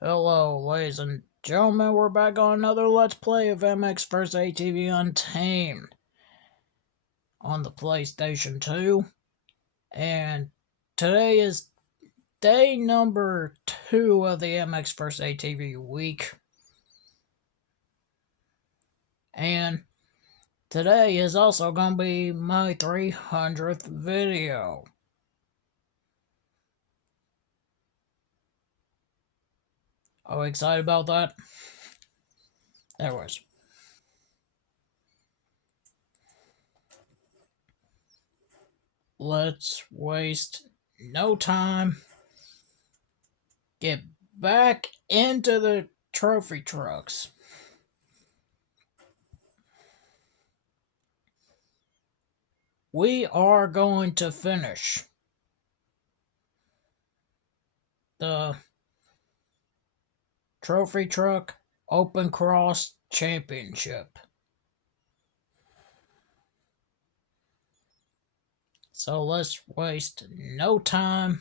Hello, ladies and gentlemen. We're back on another Let's Play of MX vs. ATV Untamed on the PlayStation 2. And today is day number 2 of the MX vs. ATV week. And today is also going to be my 300th video. Are we excited about that? There was. Let's waste no time. Get back into the trophy trucks. We are going to finish the Trophy Truck Opencross Championship. So let's waste no time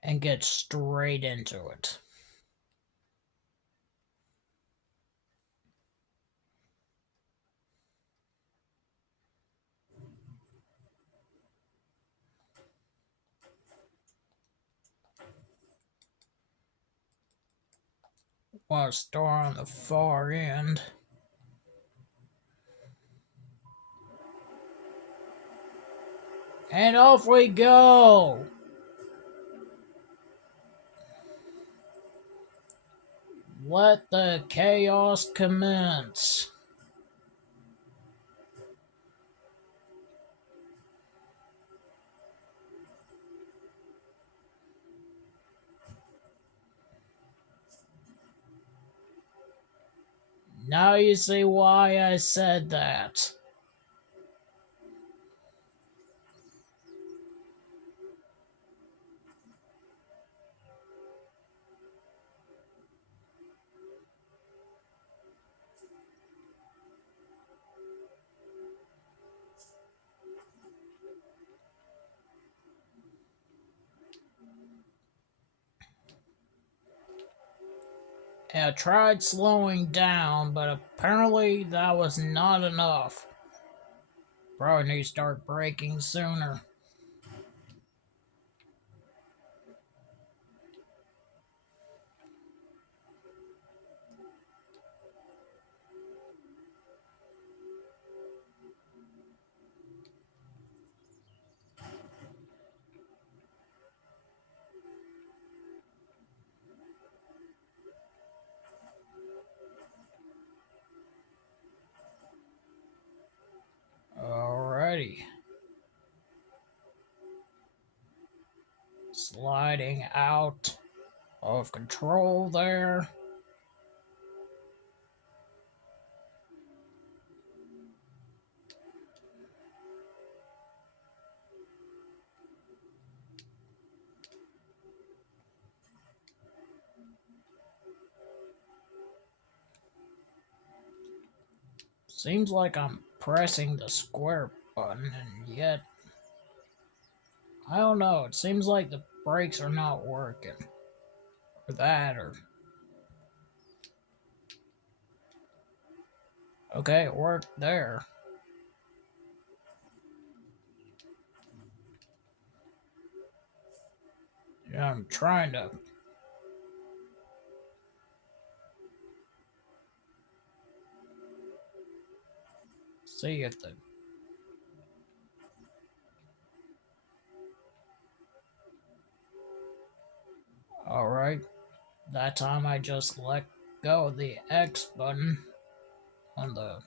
and get straight into it. Want to start on the far end. And off we go! Let the chaos commence. Now you see why I said that. I tried slowing down, but apparently that was not enough. Probably need to start braking sooner. Alrighty. Sliding out of control there. Seems like I'm pressing the square button, and yet I don't know. It seems like the brakes are not working. Or that, or... Okay, it worked there. Yeah, I'm trying to... see if the... Alright. That time I just let go of the X button on the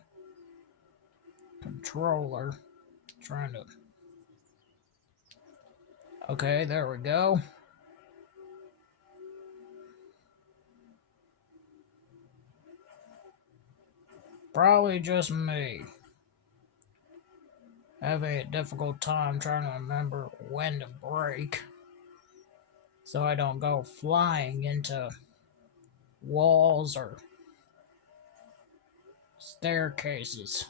controller. Trying to... Okay, there we go. Probably just me. Having a difficult time trying to remember when to brake so I don't go flying into walls or staircases.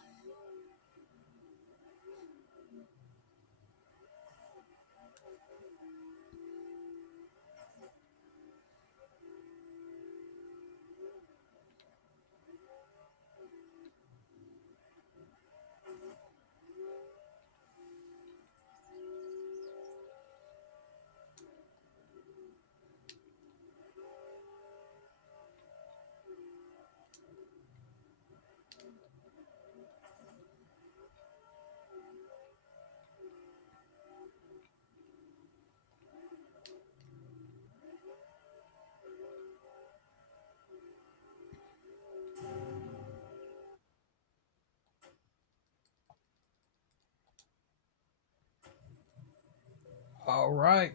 Alright,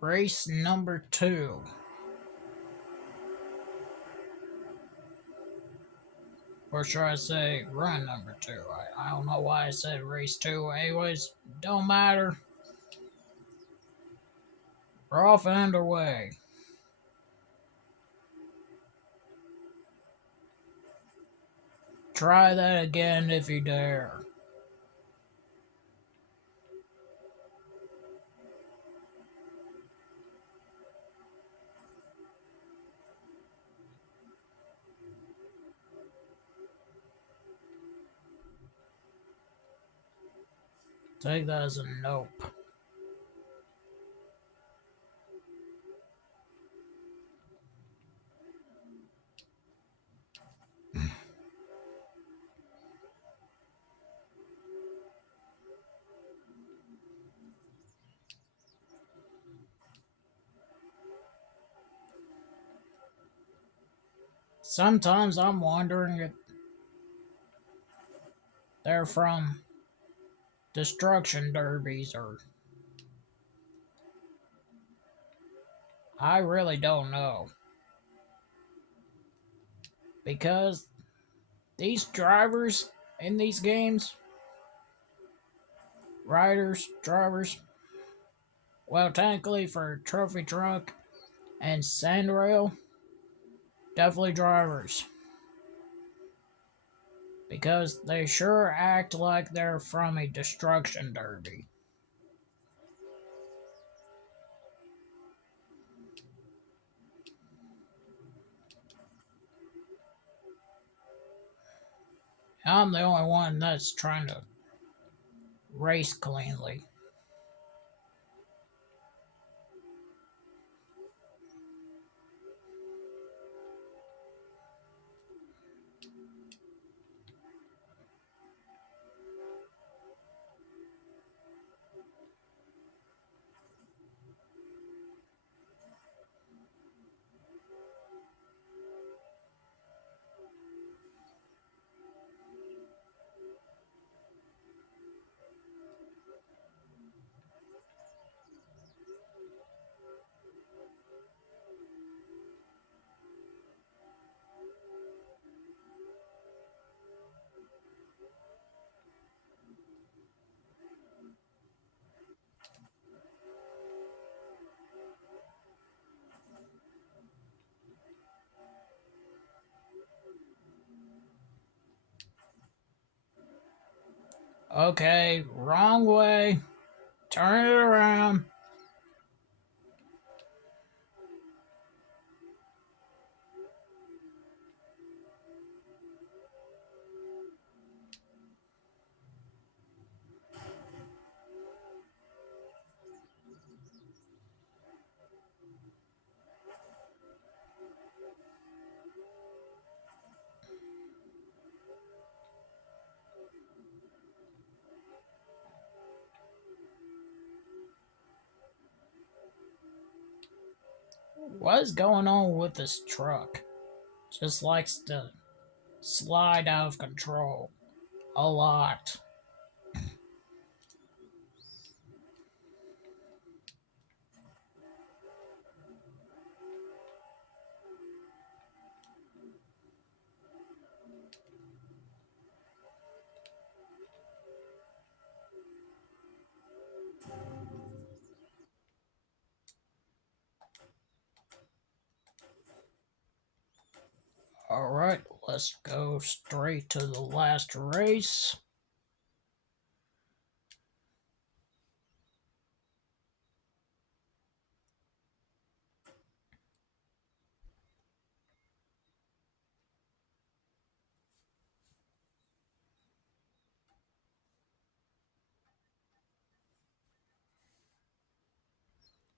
race number 2. Or should I say run number 2? I don't know why I said race 2. Anyways, don't matter. We're off and underway. Try that again if you dare. Take that as a nope. Sometimes I'm wondering if they're from destruction derbies or I really don't know. Because these drivers in these games, riders, drivers, well, technically for trophy truck and sand rail, definitely drivers. Because they sure act like they're from a destruction derby. I'm the only one that's trying to race cleanly. Okay, wrong way. Turn it around. What is going on with this truck? Just likes to slide out of control. A lot. Alright, let's go straight to the last race.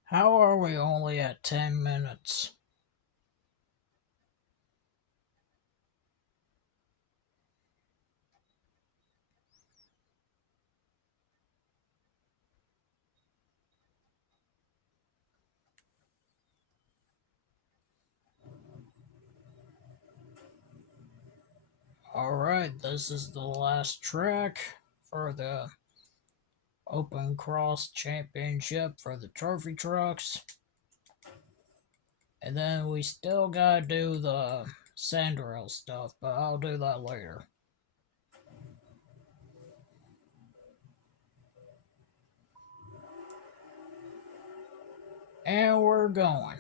How are we only at 10 minutes? Alright, this is the last track for the Opencross Championship for the trophy trucks. And then we still gotta do the Sandrail stuff, but I'll do that later. And we're going.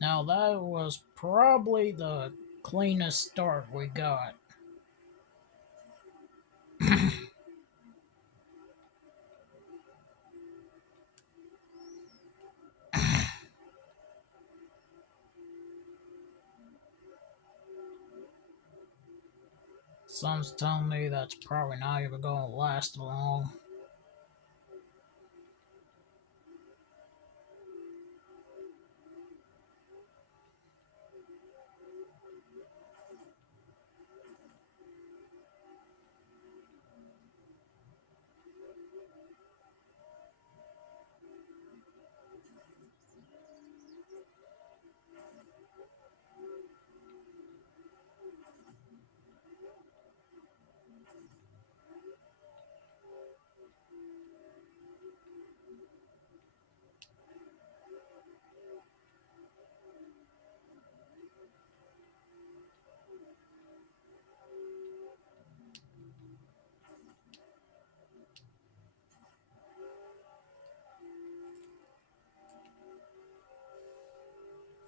Now that was probably the cleanest start we got. Some's telling me that's probably not even going to last long.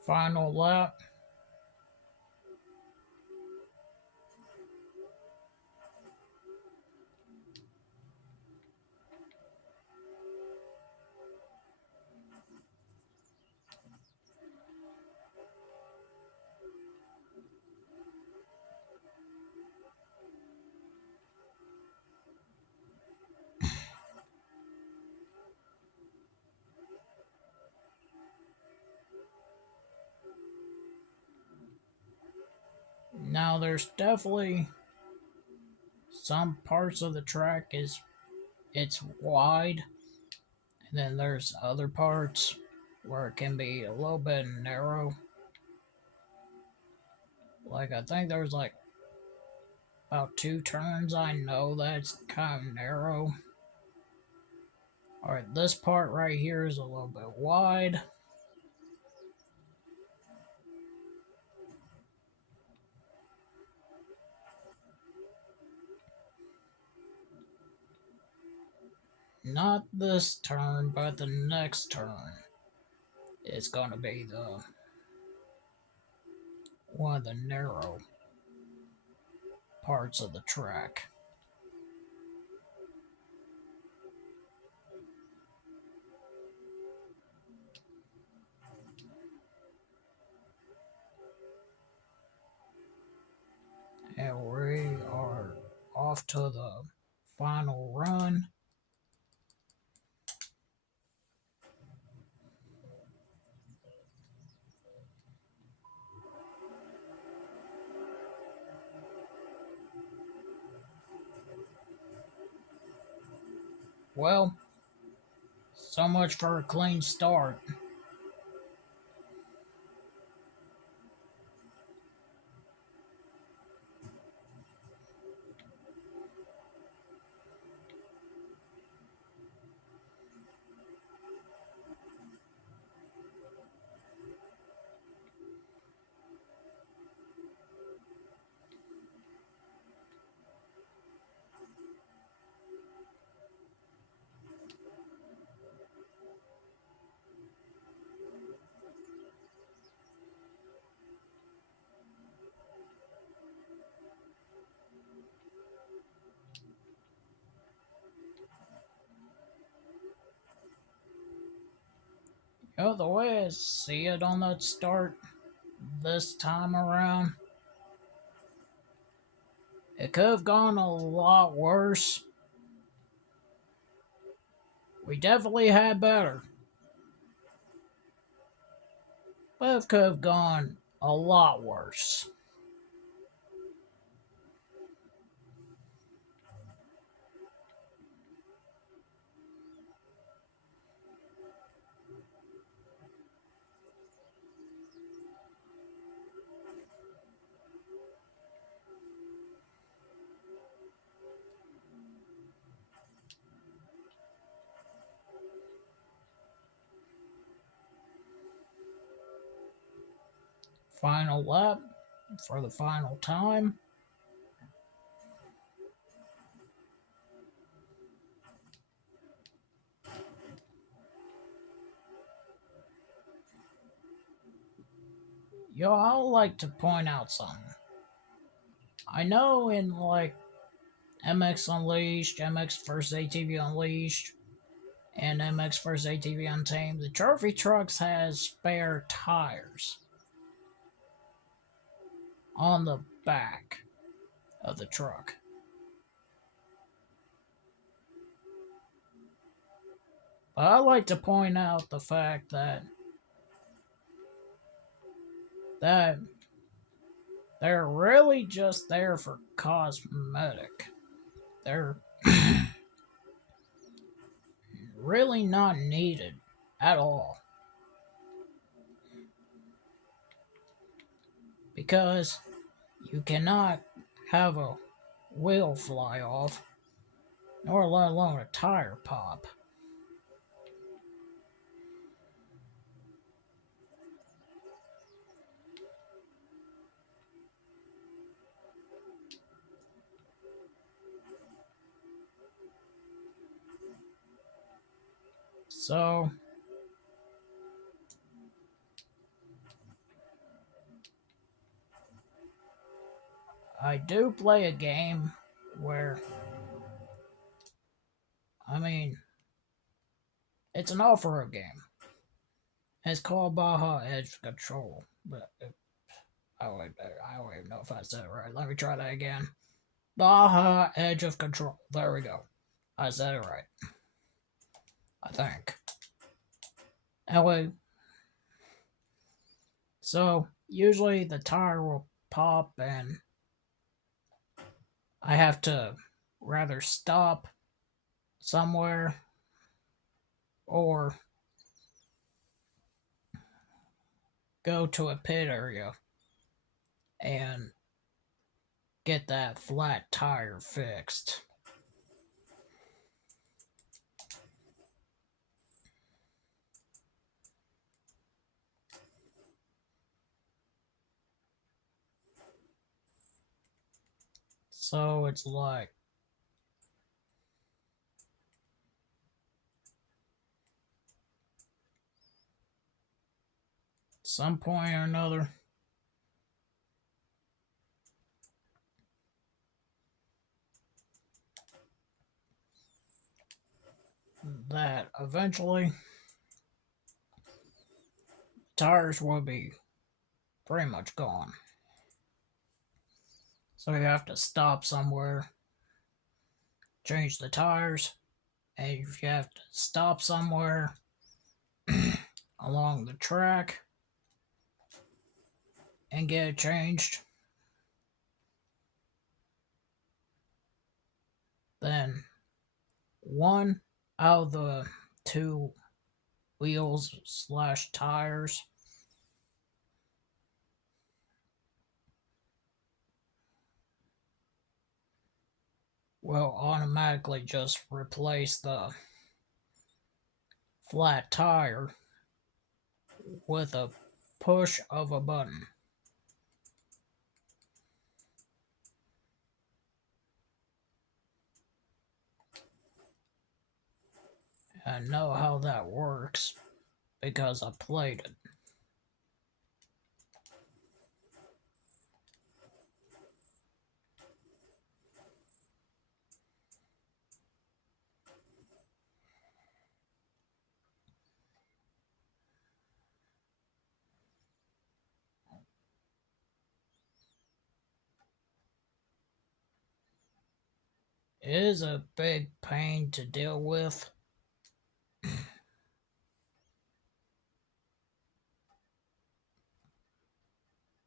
Final lap. Now there's definitely some parts of the track it's wide, and then there's other parts where it can be a little bit narrow. Like I think there's like about 2 turns I know that's kind of narrow. Alright, this part right here is a little bit wide. Not this turn, but the next turn. It's gonna be the one of the narrow parts of the track. And we are off to the final run. Well, so much for a clean start. You know, the way I see it on that start this time around, it could have gone a lot worse. We definitely had better, but it could have gone a lot worse. final lap for the final time. Yo, I would like to point out something. I know in like MX Unleashed, MX vs ATV Unleashed, and MX vs ATV Untamed, the trophy trucks has spare tires on the back of the truck. But I like to point out the fact that they're really just there for cosmetic. They're really not needed at all. Because you cannot have a wheel fly off, nor let alone a tire pop. So, I do play a game where, I mean, it's an off-road game. It's called Baja Edge Control. But I don't even know if I said it right. Let me try that again. Baja Edge of Control. There we go. I said it right. I think. Anyway, so usually the tire will pop and I have to rather stop somewhere or go to a pit area and get that flat tire fixed. So it's like some point or another that eventually tires will be pretty much gone. So you have to stop somewhere, change the tires, and if you have to stop somewhere along the track and get it changed, then one out of the two wheels slash tires will automatically just replace the flat tire with a push of a button. I know how that works because I played it. It is a big pain to deal with.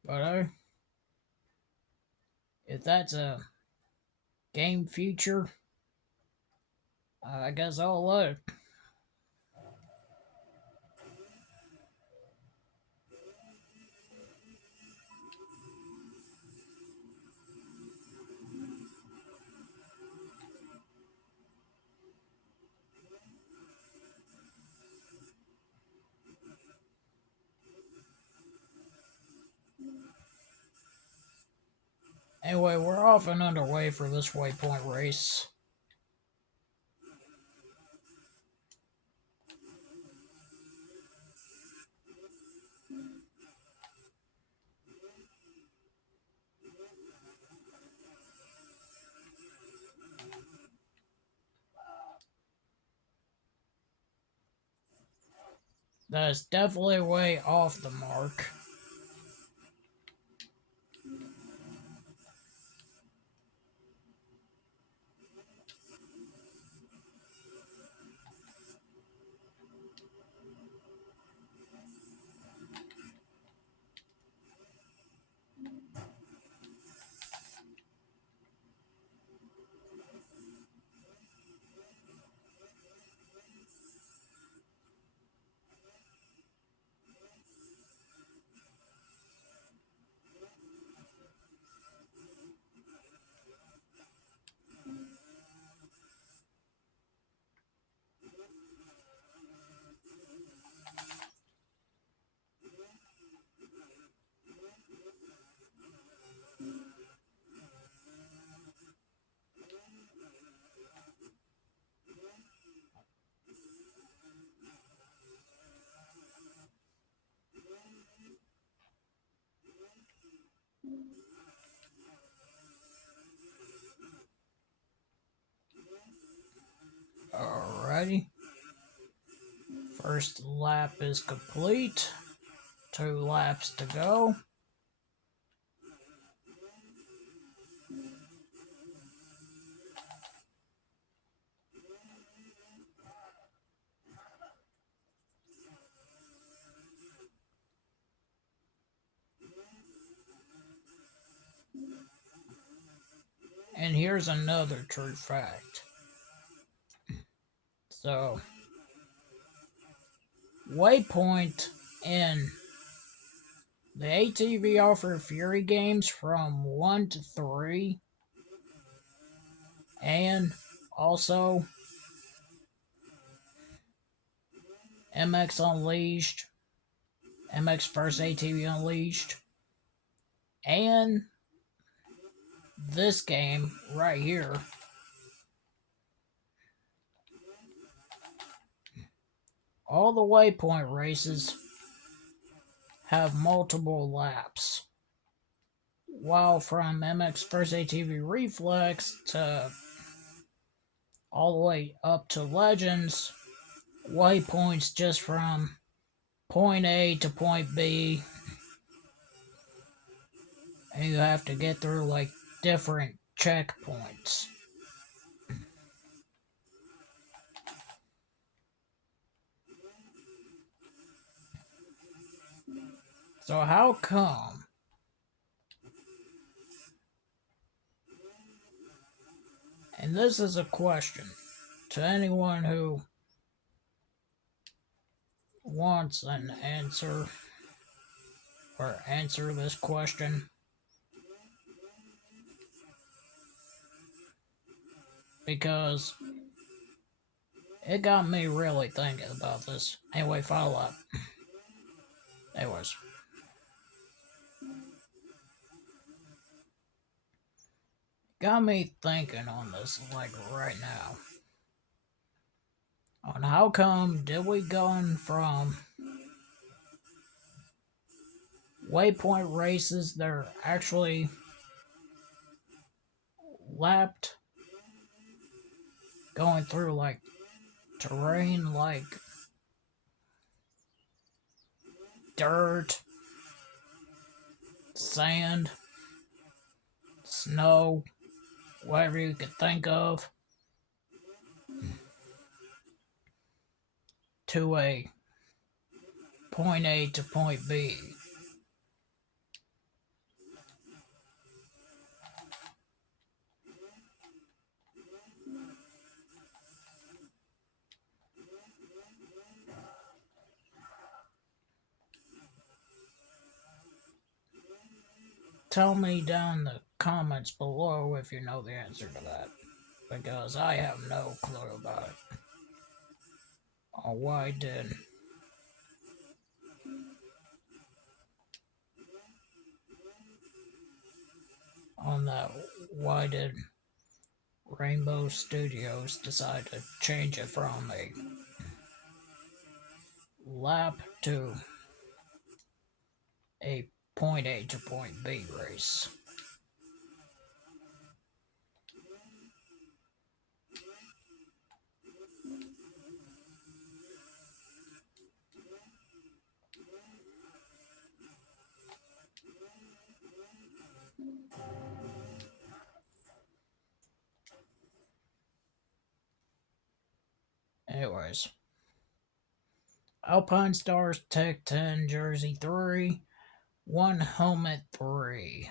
But if that's a game feature, I guess I'll let it. Anyway, we're off and underway for this waypoint race. That's definitely way off the mark. Alrighty. First lap is complete. 2 laps to go. And here's another true fact. So, waypoint in the ATV Offer Fury games from 1 to 3, and also MX Unleashed, MX First ATV Unleashed, and this game right here, all the waypoint races have multiple laps. While from MX First ATV Reflex to all the way up to Legends, waypoints just from point A to point B, and you have to get through like different checkpoints. So how come and this is a question to anyone who wants an answer or answer this question, because it got me really thinking about this. Anyway, follow up. Anyways. Got me thinking on this, like, right now. On how come did we gone from waypoint races that are actually lapped, going through, like, terrain like dirt, sand, snow, whatever you could think of, to a point A to point B. Tell me down in the comments below if you know the answer to that, because I have no clue about it. Or why I did. on that, why did Rainbow Studios decide to change it from a lap to a point A to point B race? Anyways, Alpine Stars Tech 10 Jersey 3, 1 Helmet 3.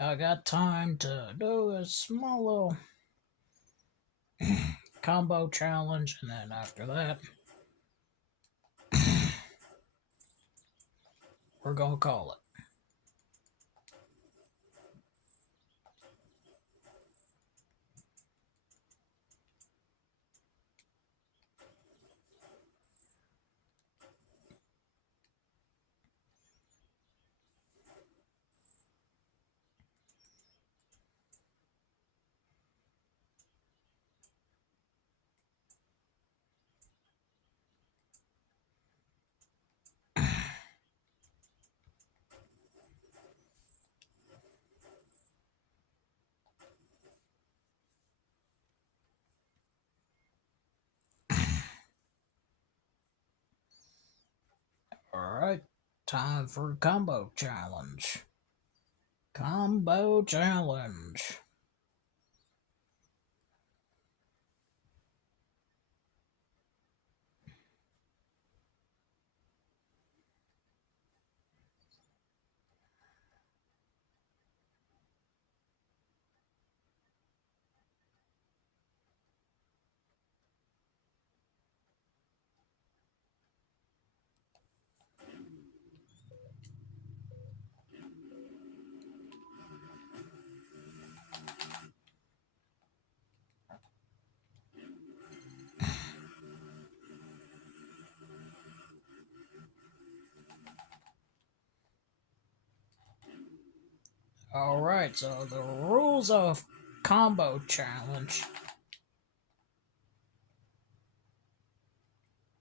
I got time to do a small little combo challenge, and then after that, we're gonna call it. Alright, time for combo challenge. Combo challenge. Alright, so the rules of combo challenge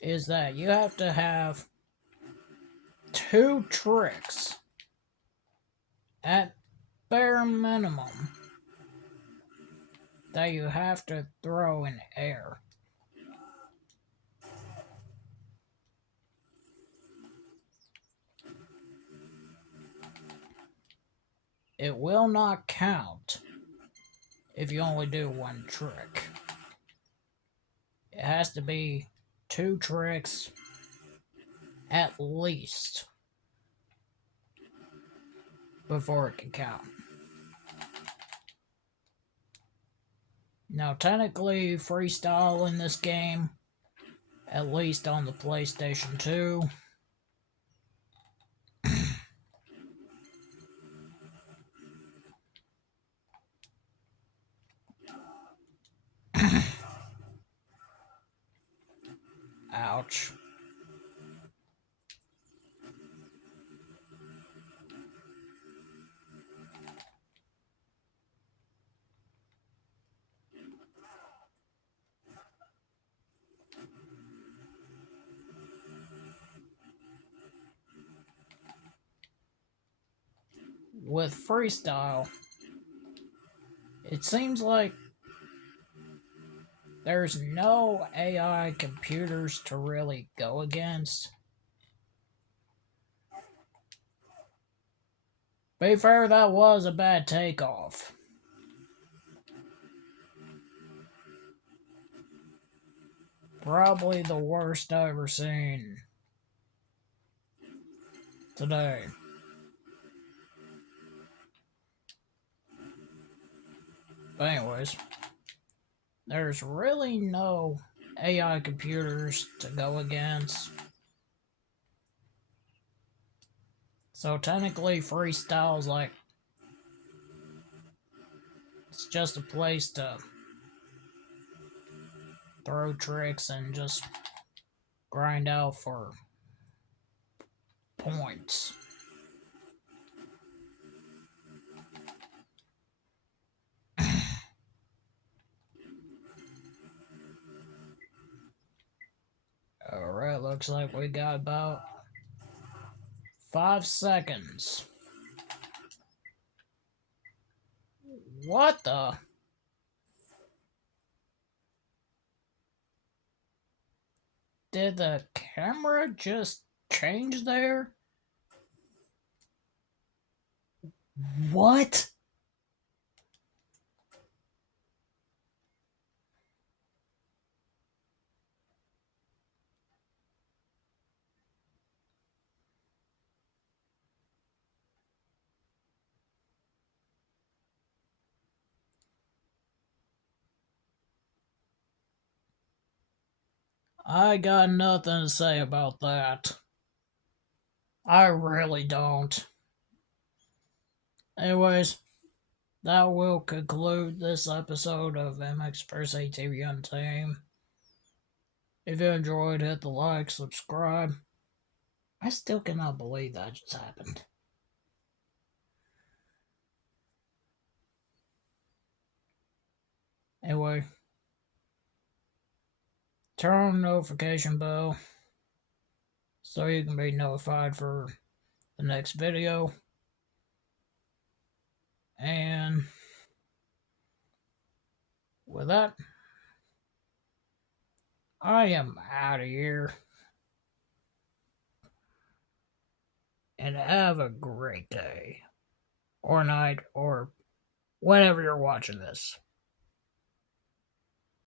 is that you have to have 2 tricks at bare minimum that you have to throw in air. It will not count if you only do 1 trick. It has to be 2 tricks at least before it can count. Now, technically, freestyle in this game, at least on the PlayStation 2, ouch. With freestyle, it seems like there's no AI computers to really go against. Be fair, that was a bad takeoff. Probably the worst I've ever seen today. But anyways, there's really no AI computers to go against. So technically freestyle's like, it's just a place to throw tricks and just grind out for points. Alright, looks like we got about 5 seconds. What the? Did the camera just change there? What? I got nothing to say about that. I really don't. Anyways, that will conclude this episode of MX vs. ATV Untamed. If you enjoyed, hit the like, subscribe. I still cannot believe that just happened. Anyway, turn on the notification bell so you can be notified for the next video. And with that, I am out of here. And have a great day, or night, or whenever you're watching this.